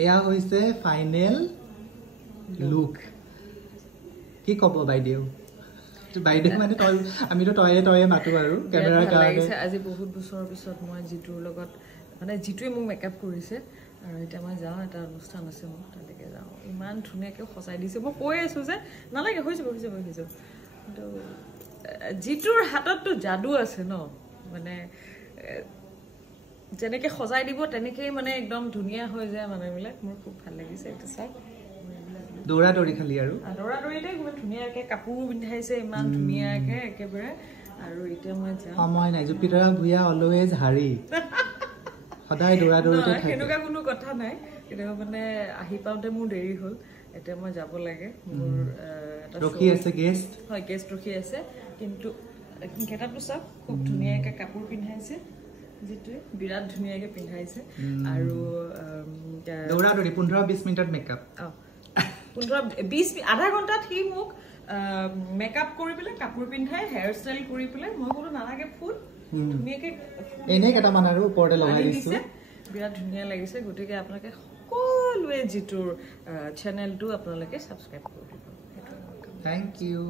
এয়া হৈছে final look কি কব বাইদেউ বাইদেউ মানে তই আমিতো তয়ে মাতো আৰু কেমেৰাৰ কাৰণে আজি বহুত বছৰৰ পিছত মই জিতুৰ লগত মানে জিতুৱে মোক মেকআপ কৰিছে আৰু এতিয়া মই যাওঁ এটা অনুষ্ঠান আছে মোৰ তালৈকে যাওঁ ইমান ধুনীয়াকৈ সজাই দিছে মই কৈ আছোঁ যে নালাগে হৈ যাব কিন্তু জিতুৰ হাতততো যাদু আছে ন মানে যেনেকৈ সজাই দিব তেনেকেই মানে একদম ধুনীয়া হৈ যায় মানুহবিলাক মোৰ খুব ভাল লাগিছে এইটো চাই দৌৰা দৌৰি খালি আৰু দৌৰা দৌৰিতে ইমান ধুনীয়াকৈ কাপোৰ পিন্ধাইছে ইমান ধুনীয়াকৈ একেবাৰে আৰু এতিয়া মই যাওঁ সময় নাই জুপিটাৰ ভূঞা অলৱেজ হাৰি সদায় দৌৰা দৌৰিতে থাকে সেনেকুৱা কোনো কথা নাই কেতিয়াবা মানে আহি পাওঁতে মোৰ দেৰি হ'ল এতিয়া মই যাব লাগে মোৰ ৰখি আছে গেষ্ট হয় গেষ্ট ৰখি আছে কিন্তু গেটআপটো চাওক খুব ধুনীয়াকৈ কাপোৰ পিন্ধাইছে যিটোৱে বিৰাট ধুনীয়াকৈ পিন্ধাইছে আৰু দৌৰা দৌৰি 15-20 মিনিটত মেকআপ 15-20 আধা ঘণ্টাত সি মোক মেকআপ কৰি পেলাই কাপোৰ পিন্ধাই হেয়াৰ ষ্টাইল কৰি পেলাই মই বোলো নালাগে ফুল ধুনীয়াকৈ এনেই কেইটামান আৰু ওপৰতে লগাই দিছে বিৰাট ধুনীয়া লাগিছে গতিকে আপোনালোকে সকলোৱে জিতুৰ চেনেলটো আপোনালোকে ছাবস্ক্ৰাইব কৰি দিব থেংক ইউ